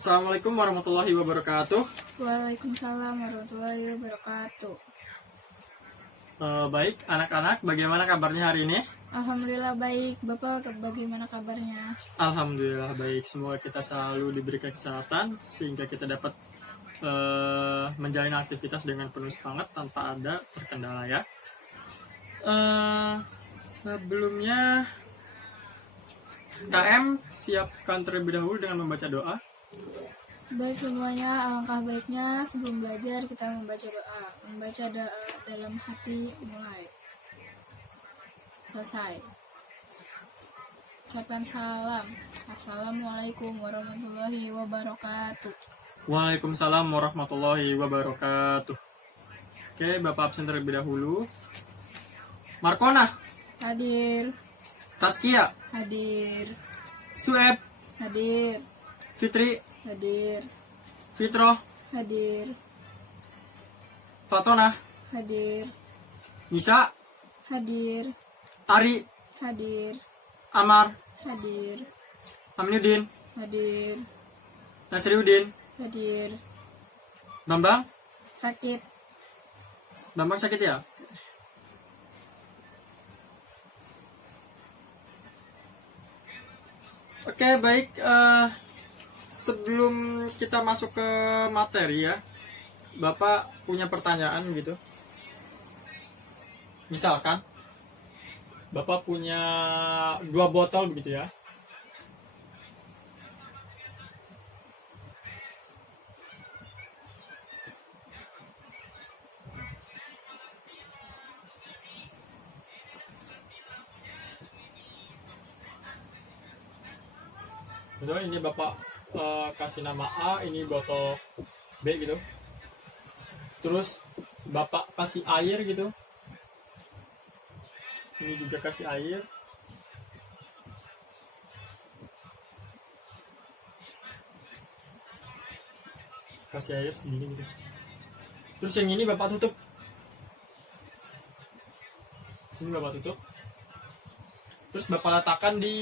Assalamualaikum warahmatullahi wabarakatuh. Waalaikumsalam warahmatullahi wabarakatuh. Baik, anak-anak, bagaimana kabarnya hari ini? Alhamdulillah baik. Bapak bagaimana kabarnya? Alhamdulillah baik. Semoga kita selalu diberikan kesehatan sehingga kita dapat menjalani aktivitas dengan penuh semangat tanpa ada terkendala ya. Sebelumnya KM siapkan terlebih dahulu dengan membaca doa. Baik semuanya, alangkah baiknya sebelum belajar kita membaca doa. Membaca doa dalam hati mulai. Selesai. Ucapan salam. Assalamualaikum warahmatullahi wabarakatuh. Waalaikumsalam warahmatullahi wabarakatuh. Oke, Bapak absen terlebih dahulu. Markona, Hadir. Saskia, Hadir. Sueb, Hadir. Fitri, Hadir. Fitro, Hadir. Fatona, Hadir. Nisa, Hadir. Ari, Hadir. Amar, Hadir. Aminuddin, Hadir. Nasriuddin, Hadir. Bambang. Sakit. Bambang sakit ya? Oke, baik. Sebelum kita masuk ke materi ya, Bapak punya pertanyaan gitu. Misalkan Bapak punya 2 botol begitu ya. Betul, ini Bapak kasih nama A, ini botol B gitu. Terus Bapak kasih air gitu. Ini juga kasih air. Kasih air segini gitu. Terus yang ini Bapak tutup. Sini Bapak tutup. Terus Bapak letakkan di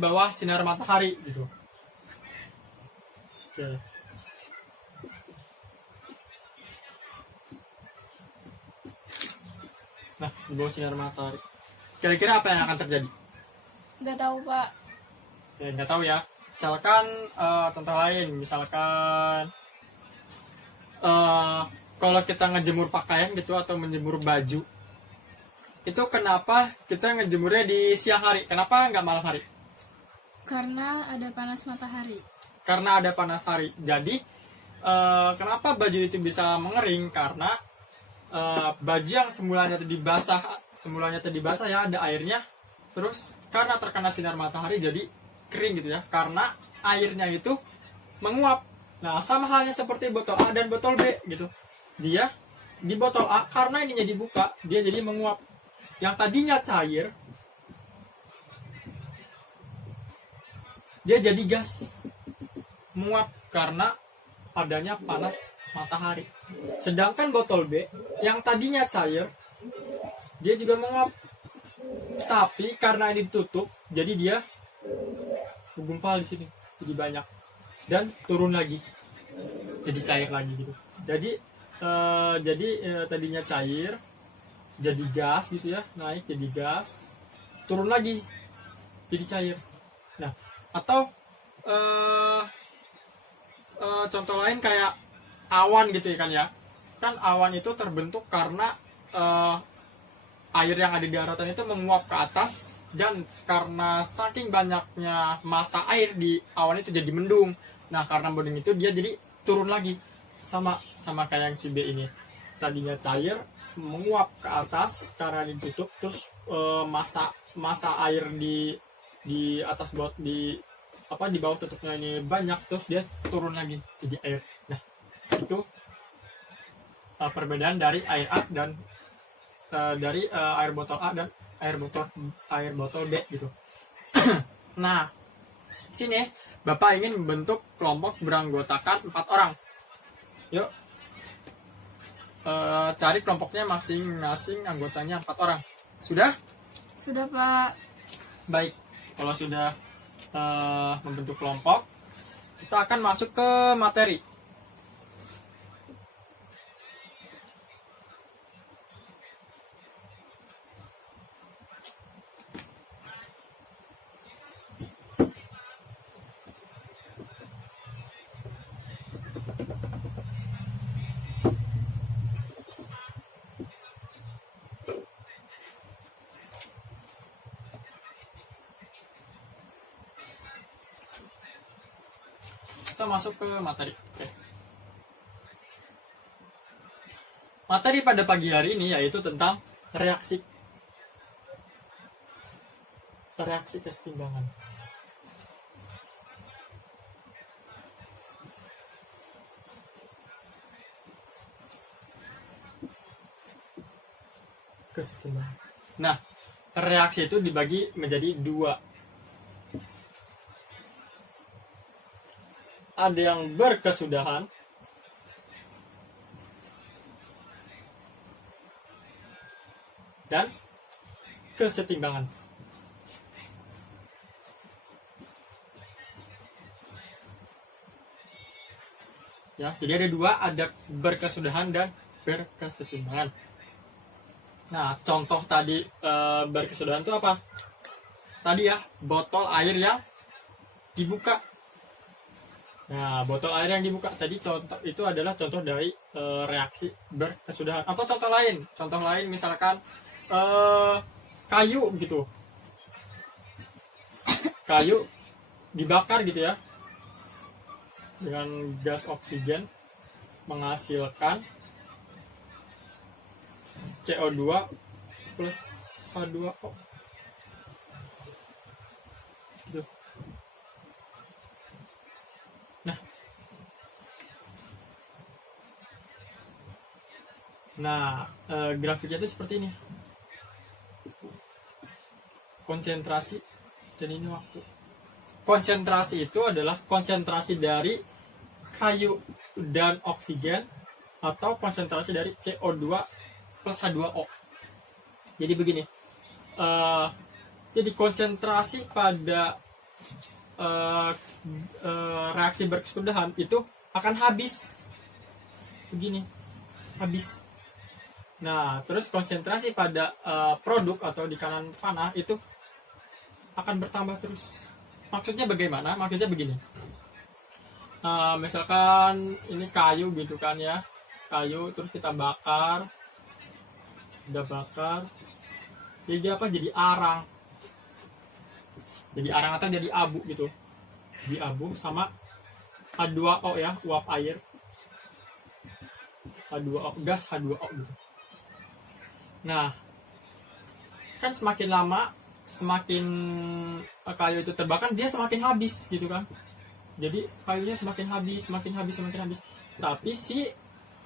bawah sinar matahari gitu. Oke. Nah, di bawah sinar matahari. Kira-kira apa yang akan terjadi? Nggak tahu Pak. Ya, nggak tahu ya. Misalkan contoh lain, misalkan kalau kita ngejemur pakaian gitu atau menjemur baju, itu kenapa kita ngejemurnya di siang hari? Kenapa nggak malam hari? Karena ada panas matahari. Karena ada panas hari. Jadi kenapa baju itu bisa mengering? Karena baju yang semulanya tadi basah ya, ada airnya. Terus karena terkena sinar matahari jadi kering gitu ya. Karena airnya itu menguap. Nah, sama halnya seperti botol A dan botol B gitu. Dia di botol A karena ininya dibuka, dia jadi menguap. Yang tadinya cair, dia jadi gas, menguap karena adanya panas matahari. Sedangkan botol B yang tadinya cair, dia juga menguap, tapi karena ini ditutup, jadi dia menggumpal di sini, jadi banyak dan turun lagi, jadi cair lagi gitu. Jadi tadinya cair, jadi gas gitu ya, naik jadi gas, turun lagi jadi cair. Nah, atau contoh lain kayak awan gitu ya kan awan itu terbentuk karena air yang ada di daratan itu menguap ke atas, dan karena saking banyaknya massa air di awan itu jadi mendung. Nah, karena mendung itu dia jadi turun lagi, sama kayak yang si B ini, tadinya cair menguap ke atas karena ditutup. Terus massa air di atas di bawah tutupnya ini banyak, terus dia turun lagi jadi air. Nah, itu perbedaan dari air A dan dari air botol A dan air botol B gitu. Nah, sini Bapak ingin membentuk kelompok beranggotakan 4 orang. Yuk, cari kelompoknya masing-masing anggotanya 4 orang. Sudah? Sudah Pak. Baik, kalau sudah membentuk kelompok, Kita akan masuk ke materi. Kita masuk ke materi. Oke. Materi pada pagi hari ini yaitu tentang reaksi kesetimbangan. Kesetimbangan. Nah, reaksi itu dibagi menjadi dua. Ada yang berkesudahan dan kesetimbangan. Ya, jadi ada dua, ada berkesudahan dan berkesetimbangan. Nah, contoh tadi berkesudahan itu apa? Tadi ya, botol air yang dibuka. Nah, botol air yang dibuka tadi contoh itu adalah contoh dari reaksi berkesudahan. Atau contoh lain misalkan kayu gitu. Kayu dibakar gitu ya. Dengan gas oksigen menghasilkan CO2 plus H2O. Gitu. Nah, grafiknya itu seperti ini. Konsentrasi dan ini waktu. Konsentrasi itu adalah konsentrasi dari kayu dan oksigen atau konsentrasi dari CO2 plus H2O. Jadi begini. Jadi konsentrasi pada reaksi berkesudahan itu akan habis. Begini. Habis. Nah, terus konsentrasi pada produk atau di kanan panah itu akan bertambah terus. Maksudnya bagaimana? Maksudnya begini. Misalkan ini kayu gitu kan ya. Kayu terus kita bakar. Udah bakar. Jadi apa? Jadi arang. Jadi arang atau jadi abu gitu. Jadi abu sama H2O ya, uap air. H2O, gas H2O gitu. Nah, kan semakin lama, semakin kayu itu terbakar, dia semakin habis gitu kan. Jadi kayunya semakin habis. Tapi si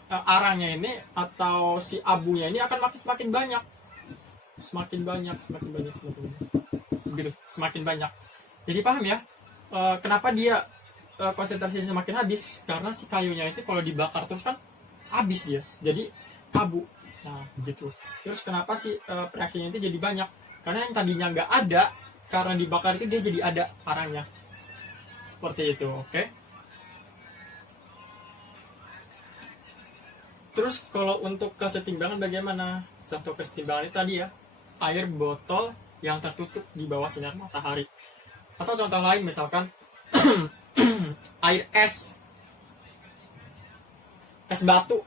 arangnya ini atau si abunya ini akan semakin banyak. Semakin banyak. Begitu, semakin banyak. Jadi paham ya? Kenapa dia konsentrasinya semakin habis? Karena si kayunya itu kalau dibakar terus kan habis dia. Jadi abu. Nah, begitu. Terus kenapa sih reaksinya itu jadi banyak? Karena yang tadinya nggak ada, karena dibakar itu dia jadi ada arangnya. Seperti itu, oke? Terus kalau untuk kesetimbangan bagaimana? Contoh kesetimbangan itu tadi ya, air botol yang tertutup di bawah sinar matahari. Atau contoh lain misalkan air es batu.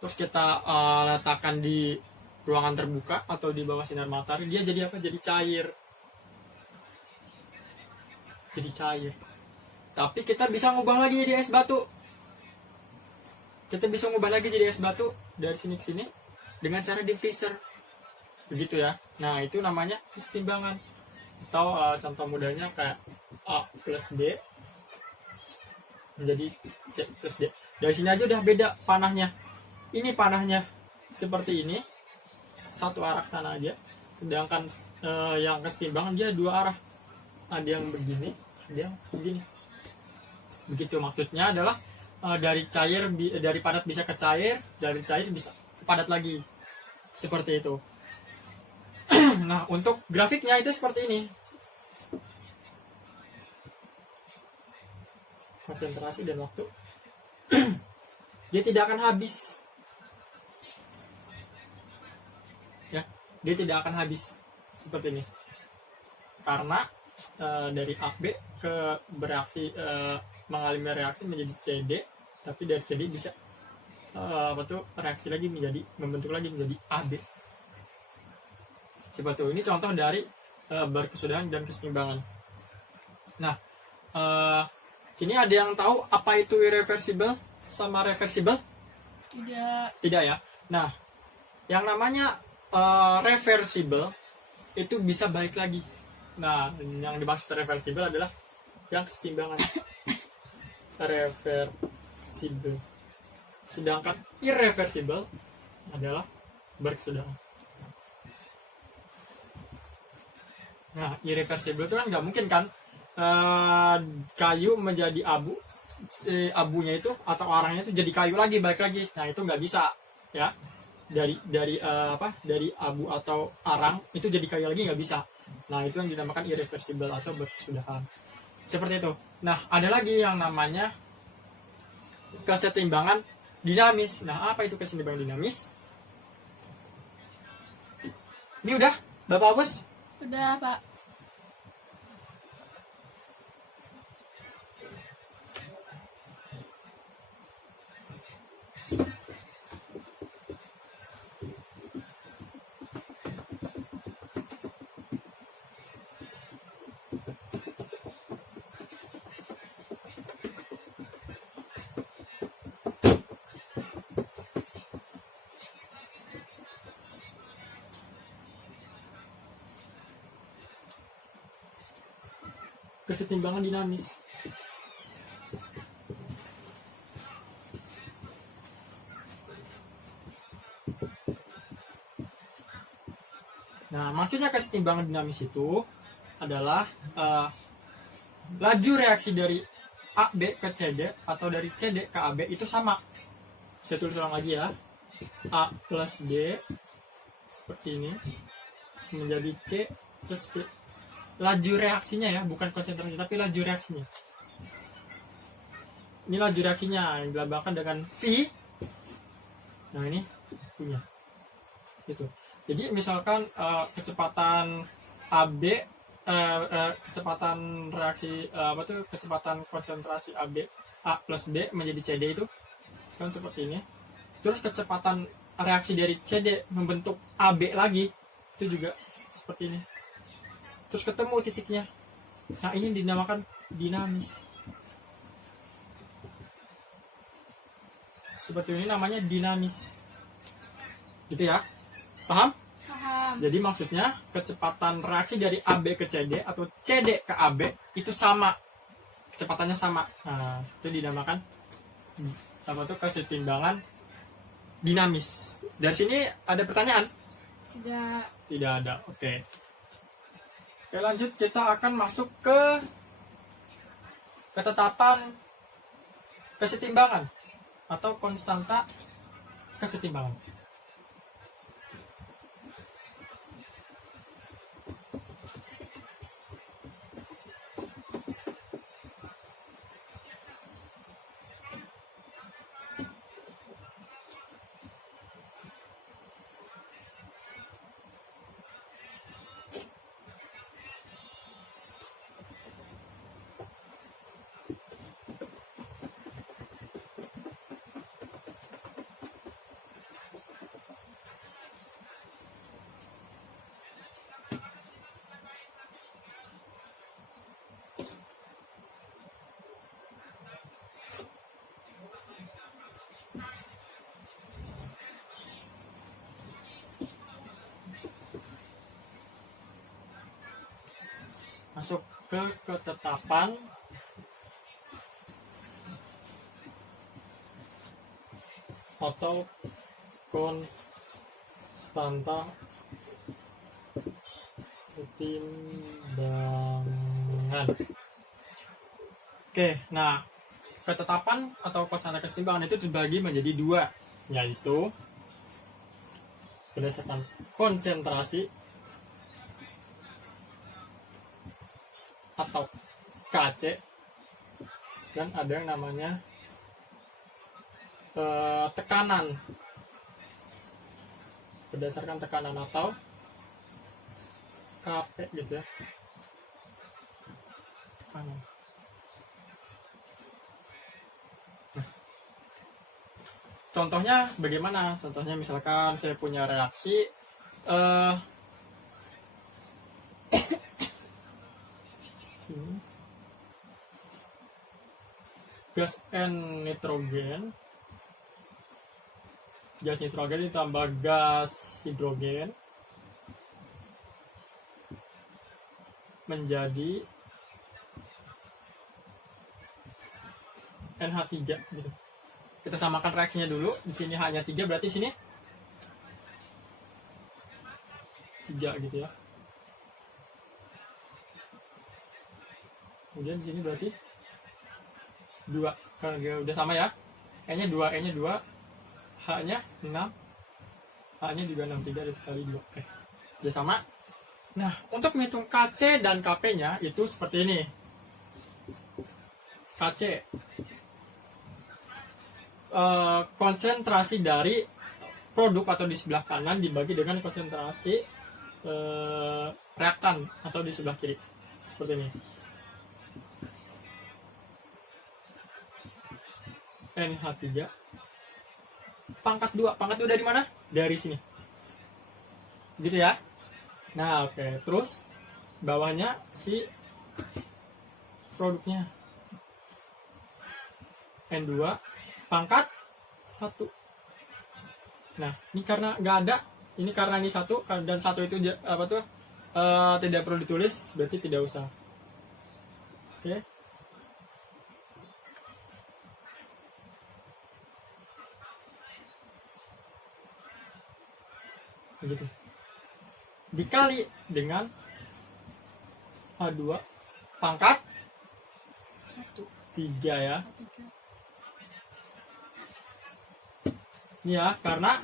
Terus kita letakkan di ruangan terbuka atau di bawah sinar matahari, dia jadi apa? Jadi cair. Tapi kita bisa ngubah lagi jadi es batu. Dari sini ke sini dengan cara di freezer. Begitu ya. Nah, itu namanya kesetimbangan. Atau contoh mudahnya kayak A plus B menjadi C plus D. Dari sini aja udah beda panahnya. Ini panahnya seperti ini, satu arah sana aja. Sedangkan yang kesetimbangan dia dua arah. Ada yang begini, ada yang begini. Begitu, maksudnya adalah dari padat bisa ke cair, dari cair bisa ke padat lagi. Seperti itu. Nah, untuk grafiknya itu seperti ini. konsentrasi dan waktu, dia tidak akan habis. Ya, dia tidak akan habis seperti ini. Karena dari AB ke bereaksi mengalami reaksi menjadi CD, tapi dari CD bisa reaksi lagi membentuk lagi menjadi AB. Seperti ini contoh dari berkesudahan dan keseimbangan. Nah, sini ada yang tahu apa itu irreversible sama reversible? Tidak ya. Nah, yang namanya reversible itu bisa balik lagi. Nah, yang dimaksud reversible adalah yang keseimbangan. Reversible. Sedangkan irreversible adalah berkesudahan. Nah, irreversible itu kan nggak mungkin kan kayu menjadi abu, si abunya itu atau arangnya itu jadi kayu lagi, balik lagi. Nah, itu nggak bisa ya. Dari abu atau arang itu jadi kayu lagi nggak bisa. Nah, itu yang dinamakan irreversible atau berkesudahan. Seperti itu. Nah, ada lagi yang namanya kesetimbangan dinamis. Nah, apa itu kesetimbangan dinamis? Ini udah, Bapak Bos? Sudah, Pak. Kesetimbangan dinamis. Nah, maksudnya kesetimbangan dinamis itu adalah laju reaksi dari AB ke CD atau dari CD ke AB itu sama. Saya tulis ulang lagi ya. A plus D seperti ini menjadi C plus D. Laju reaksinya ya, bukan konsentrasi tapi laju reaksinya. Ini laju reaksinya yang dilambangkan dengan V. Nah, ini punya. Gitu. Jadi misalkan kecepatan AB kecepatan reaksi kecepatan konsentrasi AB A plus B menjadi CD itu kan seperti ini. Terus kecepatan reaksi dari CD membentuk AB lagi itu juga seperti ini. Terus ketemu titiknya. Nah, ini dinamakan dinamis. Seperti ini namanya dinamis. Gitu ya. Paham? Paham. Jadi maksudnya kecepatan reaksi dari AB ke CD atau CD ke AB itu sama. Kecepatannya sama. Nah, itu dinamakan kesetimbangan dinamis. Dari sini ada pertanyaan? Tidak ada. Oke, lanjut kita akan masuk ke ketetapan kesetimbangan atau konstanta kesetimbangan. Masuk ke ketetapan atau konstanta kesetimbangan. Oke, nah ketetapan atau konstanta kesetimbangan itu terbagi menjadi dua, yaitu berdasarkan konsentrasi atau KC dan ada yang namanya tekanan berdasarkan tekanan atau KP gitu ya. Tekanan. Nah, contohnya bagaimana? Contohnya misalkan saya punya reaksi gas N nitrogen, gas nitrogen ditambah gas hidrogen menjadi NH3 gitu. Kita samakan reaksinya dulu. Di sini hanya 3, berarti sini 3 gitu ya. Kemudian di sini berarti 2, karena udah sama ya. E-nya 2, E-nya 2, H-nya 6, H-nya juga 6, 3 dikali 2. Oke. Udah sama. Nah, untuk menghitung KC dan KP-nya itu seperti ini. KC konsentrasi dari produk atau di sebelah kanan dibagi dengan konsentrasi reaktan atau di sebelah kiri. Seperti ini. NH3 pangkat 2 dari mana? Dari sini gitu ya. Nah oke. Terus bawahnya si produknya N2 pangkat 1. Nah ini karena nggak ada, ini karena ini 1 dan 1 itu apa tuh tidak perlu ditulis, berarti tidak usah. Oke. Begitu. Dikali dengan H2 pangkat 3 ya. Ini ya, karena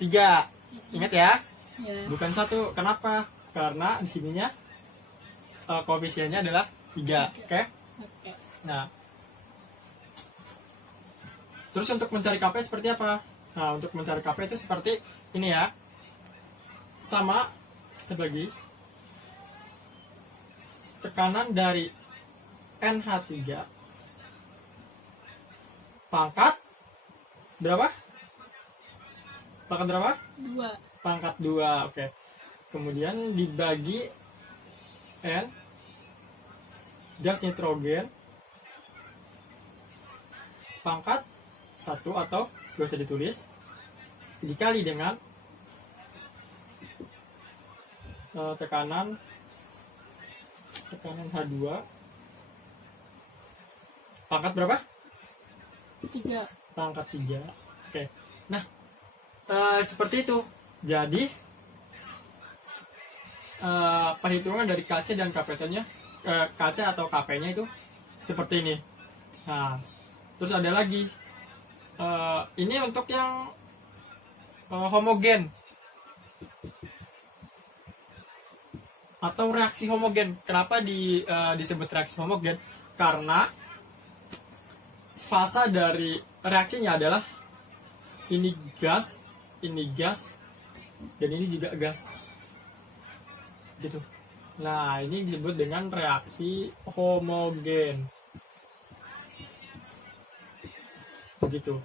3. Ingat ya, bukan 1. Kenapa? Karena di sininya koefisiennya adalah 3. Oke? Nah, terus untuk mencari KP seperti apa? Nah, untuk mencari KP itu seperti ini ya. Sama, kita bagi tekanan dari NH3 pangkat berapa? Pangkat berapa? 2. Pangkat 2, oke. Kemudian dibagi N gas nitrogen pangkat 1 atau gak usah ditulis, dikali dengan tekanan H2 pangkat berapa? 3. Pangkat 3. Oke. Nah, seperti itu. Jadi perhitungan dari KC dan KP-nya, KC atau KP-nya itu seperti ini. Nah, terus ada lagi. Ini untuk yang homogen atau reaksi homogen. Kenapa disebut reaksi homogen? Karena fasa dari reaksinya adalah ini gas, dan ini juga gas. Gitu. Nah, ini disebut dengan reaksi homogen. Begitu.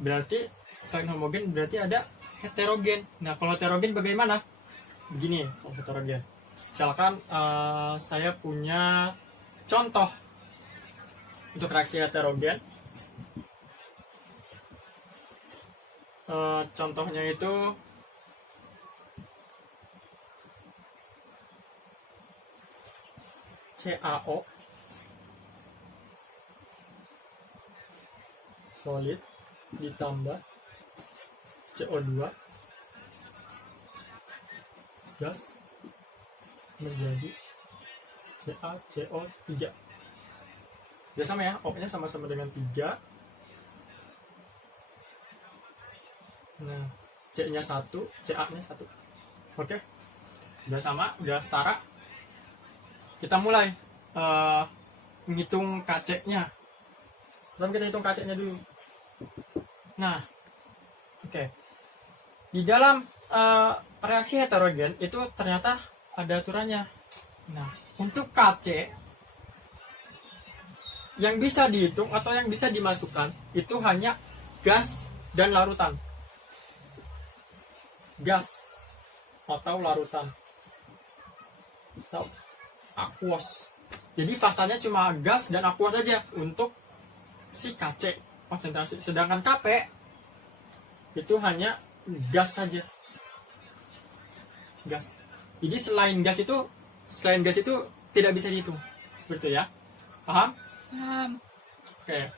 Berarti selain homogen berarti ada heterogen. Nah, kalau heterogen bagaimana? Begini, kalau heterogen. Misalkan saya punya contoh untuk reaksi heterogen. Contohnya itu CaO solid ditambah CO2 gas menjadi CaCO3. Udah sama ya, O-nya sama-sama dengan 3. Nah, C-nya 1, Ca-nya 1. Oke. Udah sama, udah setara. Kita mulai menghitung KC-nya. Belum kita hitung KC-nya dulu. Nah, oke. Di dalam reaksi heterogen itu ternyata ada aturannya. Nah, untuk KC yang bisa dihitung atau yang bisa dimasukkan itu hanya gas dan larutan. Gas atau larutan atau aquos. Jadi fasanya cuma gas dan aquos saja untuk si KC konsentrasi. Sedangkan KP itu hanya gas saja. Gas. Jadi selain gas itu tidak bisa dihitung. Seperti itu ya. Paham? Paham. Oke.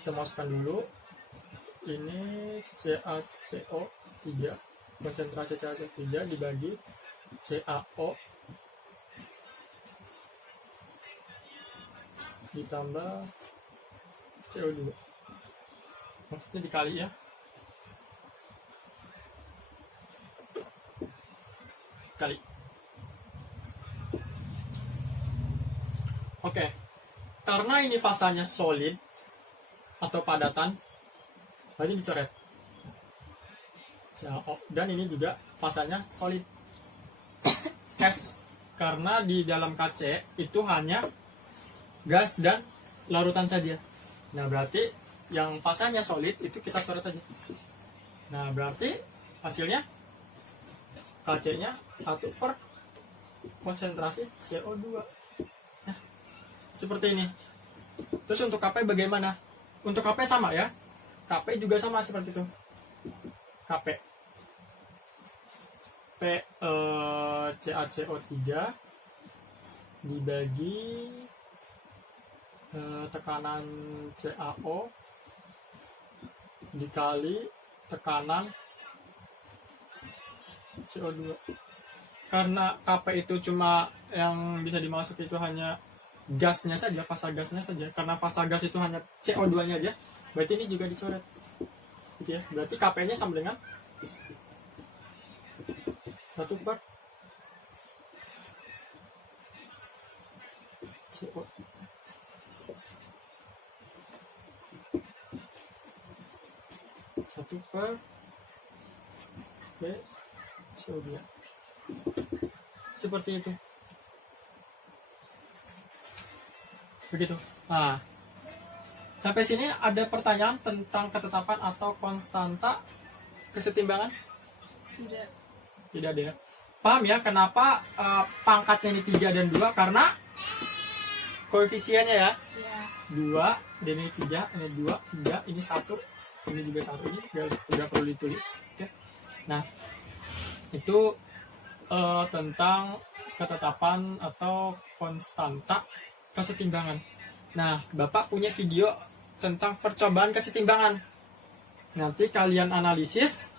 Kita masukkan dulu. Ini CaCO3. Konsentrasi CaCO3 dibagi CaO ditambah CO2. Maksudnya dikali ya. Kali. Oke. Karena ini fasanya solid atau padatan, berarti dicoret. Dan ini juga fasanya solid. S. Karena di dalam KC itu hanya gas dan larutan saja. Nah, berarti yang fasanya solid itu kita coret aja. Nah, berarti hasilnya KC-nya 1 per konsentrasi CO2. Nah, seperti ini. Terus untuk KP bagaimana? Untuk KP sama ya. KP juga sama seperti itu. KP. CaCO3 dibagi tekanan CaO dikali tekanan CO2. Karena KP itu cuma yang bisa dimasuk itu hanya gasnya saja, fasa gasnya saja. Karena fasa gas itu hanya CO2-nya aja, berarti ini juga dicoret. Gitu ya. Berarti KP-nya sama dengan 1 per CO. Satu per CO2. Seperti itu. Begitu. Nah, sampai sini ada pertanyaan tentang ketetapan atau konstanta kesetimbangan? Tidak. Tidak ada ya. Paham ya kenapa pangkatnya ini 3 dan 2? Karena koefisiennya ya. Ya. 2, dan ini 3, ini 2, 3, ini 1, ini juga 1, ini udah perlu ditulis. Oke. Nah, itu tentang ketetapan atau konstanta kesetimbangan. Nah, Bapak punya video tentang percobaan kesetimbangan. Nanti kalian analisis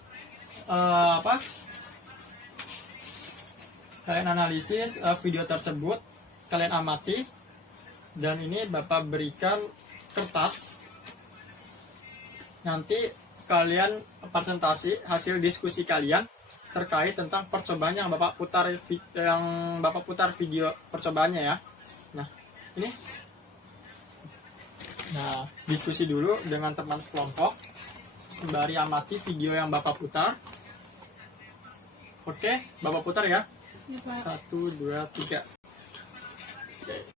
kalian analisis video tersebut, kalian amati, dan ini Bapak berikan kertas. Nanti kalian presentasi hasil diskusi kalian terkait tentang percobaan yang Bapak putar video percobaannya ya. Nah, ini. Nah, diskusi dulu dengan teman sekelompok sembari amati video yang Bapak putar. Oke, Bapak putar ya. Ya, Pak. 1, 2, 3. Oke.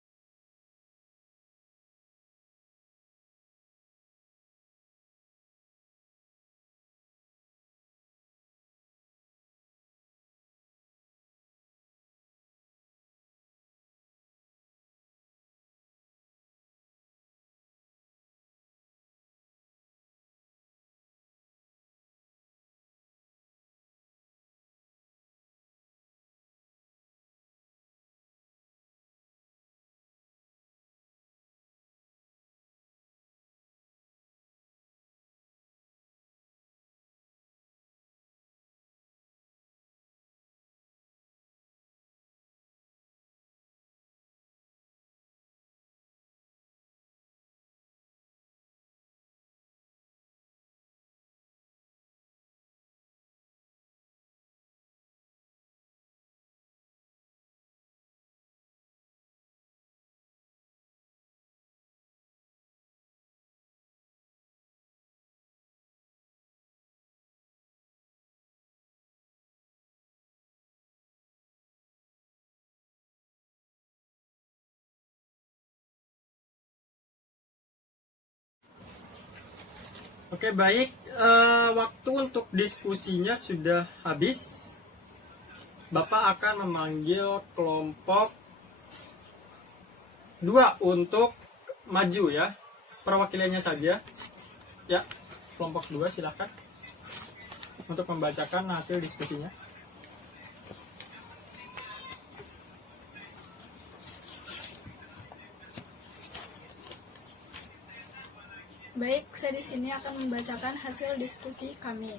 Oke, baik. Waktu untuk diskusinya sudah habis. Bapak akan memanggil kelompok 2 untuk maju ya. Perwakilannya saja. Ya, kelompok 2 silakan untuk membacakan hasil diskusinya. Baik, saya di sini akan membacakan hasil diskusi kami.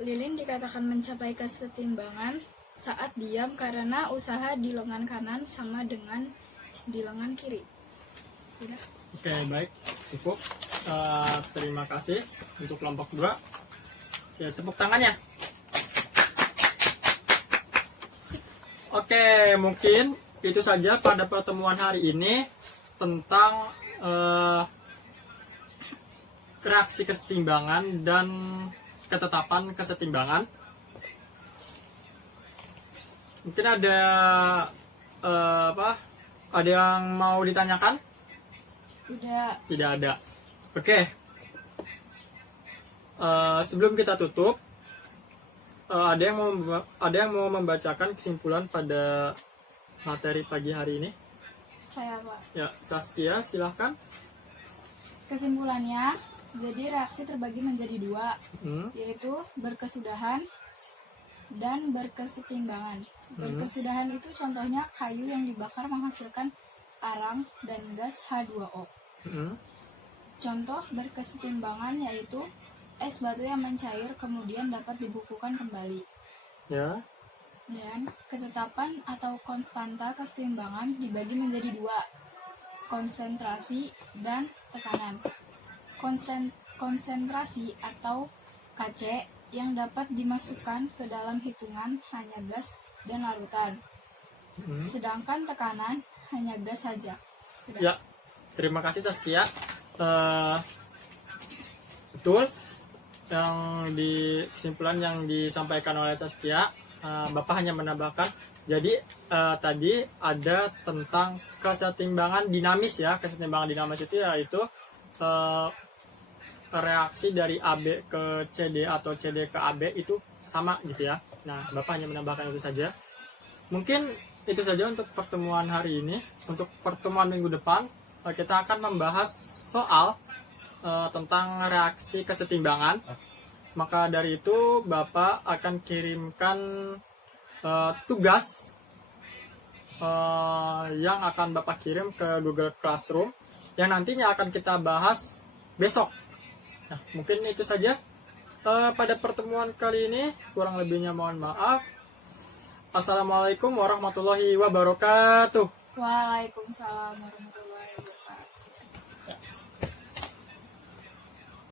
Lilin dikatakan mencapai kesetimbangan saat diam karena usaha di lengan kanan sama dengan di lengan kiri. Sudah. Oke, baik. Cukup. Terima kasih untuk kelompok 2. Ya, tepuk tangannya. Oke, mungkin itu saja pada pertemuan hari ini tentang reaksi kesetimbangan dan ketetapan kesetimbangan. Mungkin ada ada yang mau ditanyakan? Tidak ada. Oke. Sebelum kita tutup, ada yang mau membacakan kesimpulan pada materi pagi hari ini? Saya, Pak. Ya, Saskia, silahkan. Kesimpulannya, jadi reaksi terbagi menjadi 2, yaitu berkesudahan dan berkesetimbangan. Berkesudahan itu contohnya kayu yang dibakar menghasilkan arang dan gas H2O. Contoh berkesetimbangan yaitu es batu yang mencair kemudian dapat dibukukan kembali. Ya. Dan ketetapan atau konstanta kesetimbangan dibagi menjadi 2, konsentrasi dan tekanan. Konsentrasi atau KC yang dapat dimasukkan ke dalam hitungan hanya gas dan larutan. Sedangkan tekanan hanya gas saja. Sudah. Ya, terima kasih Saskia. Betul yang di kesimpulan yang disampaikan oleh Saskia. Bapak hanya menambahkan. Jadi tadi ada tentang kesetimbangan dinamis ya. Kesetimbangan dinamis itu yaitu reaksi dari AB ke CD atau CD ke AB itu sama gitu ya. Nah, Bapak hanya menambahkan itu saja. Mungkin itu saja untuk pertemuan hari ini. Untuk pertemuan minggu depan, kita akan membahas soal tentang reaksi kesetimbangan. Maka dari itu, Bapak akan kirimkan tugas yang akan Bapak kirim ke Google Classroom yang nantinya akan kita bahas besok. Nah, mungkin itu saja pada pertemuan kali ini. Kurang lebihnya mohon maaf. Assalamualaikum warahmatullahi wabarakatuh. Waalaikumsalam warahmatullahi wabarakatuh.